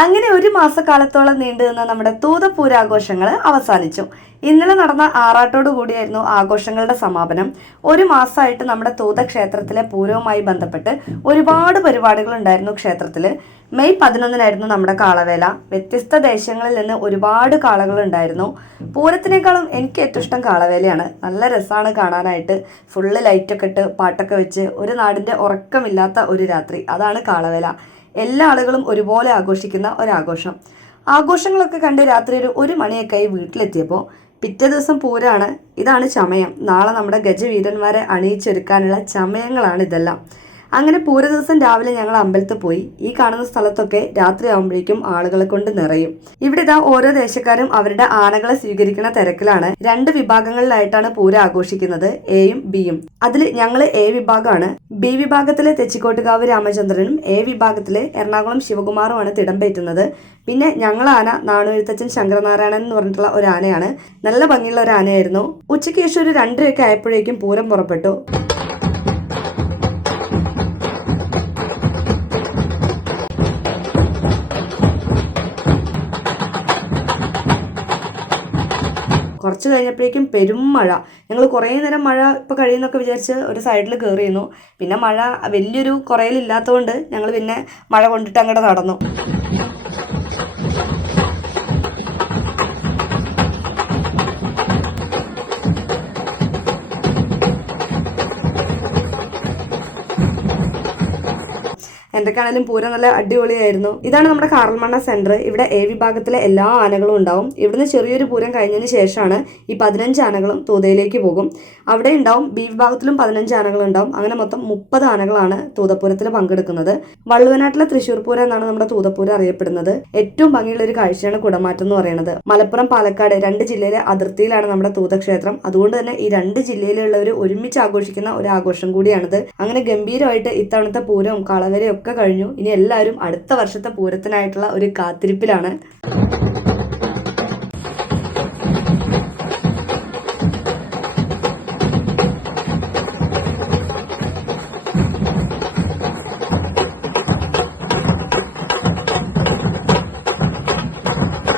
അങ്ങനെ ഒരു മാസക്കാലത്തോളം നീണ്ടുനിന്ന നമ്മുടെ തൂതപൂരാഘോഷങ്ങൾ അവസാനിച്ചു. ഇന്നലെ നടന്ന ആറാട്ടോടു കൂടിയായിരുന്നു ആഘോഷങ്ങളുടെ സമാപനം. ഒരു മാസമായിട്ട് നമ്മുടെ തൂത ക്ഷേത്രത്തിലെ പൂരവുമായി ബന്ധപ്പെട്ട് ഒരുപാട് പരിപാടികൾ ഉണ്ടായിരുന്നു ക്ഷേത്രത്തിൽ. മെയ് 11 നമ്മുടെ കാളവേല. വ്യത്യസ്ത ദേശങ്ങളിൽ നിന്ന് ഒരുപാട് കാളകൾ ഉണ്ടായിരുന്നു. പൂരത്തിനേക്കാളും എനിക്ക് ഏറ്റവും ഇഷ്ടം കാളവേലയാണ്. നല്ല രസമാണ് കാണാനായിട്ട്. ഫുള്ള് ലൈറ്റൊക്കെ ഇട്ട് പാട്ടൊക്കെ വെച്ച് ഒരു നാടിൻ്റെ ഉറക്കമില്ലാത്ത ഒരു രാത്രി, അതാണ് കാളവേല. എല്ലാ ആളുകളും ഒരുപോലെ ആഘോഷിക്കുന്ന ഒരാഘോഷം. ആഘോഷങ്ങളൊക്കെ കണ്ട് രാത്രി ഒരു മണിയൊക്കെ ആയി വീട്ടിലെത്തിയപ്പോൾ പിറ്റേ ദിവസം പൂരാണ്. ഇതാണ് ചമയം. നാളെ നമ്മുടെ ഗജവീരന്മാരെ അണിയിച്ചൊരുക്കാനുള്ള ചമയങ്ങളാണ് ഇതെല്ലാം. അങ്ങനെ പൂര ദിവസം രാവിലെ ഞങ്ങൾ അമ്പലത്തിൽ പോയി. ഈ കാണുന്ന സ്ഥലത്തൊക്കെ രാത്രി ആകുമ്പോഴേക്കും ആളുകളെ കൊണ്ട് നിറയും. ഇവിടെ ഇതാ ഓരോ ദേശക്കാരും അവരുടെ ആനകളെ സ്വീകരിക്കുന്ന തിരക്കിലാണ്. 2 വിഭാഗങ്ങളിലായിട്ടാണ് പൂര ആഘോഷിക്കുന്നത്, എയും ബിയും. അതിൽ ഞങ്ങൾ എ വിഭാഗമാണ്. ബി വിഭാഗത്തിലെ തെച്ചിക്കോട്ടുകാവ് രാമചന്ദ്രനും എ വിഭാഗത്തിലെ എറണാകുളം ശിവകുമാറുമാണ് തിടമ്പേറ്റുന്നത്. പിന്നെ ഞങ്ങൾ ആന നാണുഴുത്തച്ഛൻ ശങ്കരനാരായണൻ എന്ന് പറഞ്ഞിട്ടുള്ള ഒരു ആനയാണ്. നല്ല ഭംഗിയുള്ള ഒരു ആനയായിരുന്നു. ഉച്ചയ്ക്ക് ശേഷം ഒരു 2:30 ആയപ്പോഴേക്കും പൂരം പുറപ്പെട്ടു. കുറച്ച് കഴിഞ്ഞപ്പോഴേക്കും പെരും മഴ. ഞങ്ങൾ കുറേ നേരം മഴ ഇപ്പോൾ കഴിയുന്നൊക്കെ വിചാരിച്ച് ഒരു സൈഡിൽ കയറിയിരുന്നു. പിന്നെ മഴ വലിയൊരു കുറയിലില്ലാത്തതുകൊണ്ട് ഞങ്ങൾ പിന്നെ മഴ കൊണ്ടിട്ട് അങ്ങോട്ട് നടന്നു. എന്തൊക്കെയാണെങ്കിലും പൂരം നല്ല അടിപൊളിയായിരുന്നു. ഇതാണ് നമ്മുടെ കാറൽമണ്ണ സെന്റർ. ഇവിടെ എ വിഭാഗത്തിലെ എല്ലാ ആനകളും ഉണ്ടാവും. ഇവിടുന്ന് ചെറിയൊരു പൂരം കഴിഞ്ഞതിന് ശേഷമാണ് ഈ 15 ആനകളും തൂതയിലേക്ക് പോകും. അവിടെ ഉണ്ടാവും. ബി വിഭാഗത്തിലും 15 ആനകളുണ്ടാവും. അങ്ങനെ മൊത്തം 30 ആനകളാണ് തൂതപ്പൂരത്തിൽ പങ്കെടുക്കുന്നത്. വള്ളുവനാട്ടിലെ തൃശ്ശൂർ പൂരം എന്നാണ് നമ്മുടെ തൂതപ്പൂരം അറിയപ്പെടുന്നത്. ഏറ്റവും ഭംഗിയുള്ള ഒരു കാഴ്ചയാണ് കുടമാറ്റം എന്ന് പറയുന്നത്. മലപ്പുറം, പാലക്കാട് 2 ജില്ലയിലെ അതിർത്തിയിലാണ് നമ്മുടെ തൂതക്ഷേത്രം. അതുകൊണ്ട് തന്നെ ഈ 2 ജില്ലയിലുള്ളവർ ഒരുമിച്ച് ആഘോഷിക്കുന്ന ഒരു ആഘോഷം കൂടിയാണിത്. അങ്ങനെ ഗംഭീരമായിട്ട് ഇത്തവണത്തെ പൂരവും കളവരയും ഒക്കെ കഴിഞ്ഞു. ഇനി എല്ലാവരും അടുത്ത വർഷത്തെ പൂരത്തിനായിട്ടുള്ള ഒരു കാത്തിരിപ്പിലാണ്.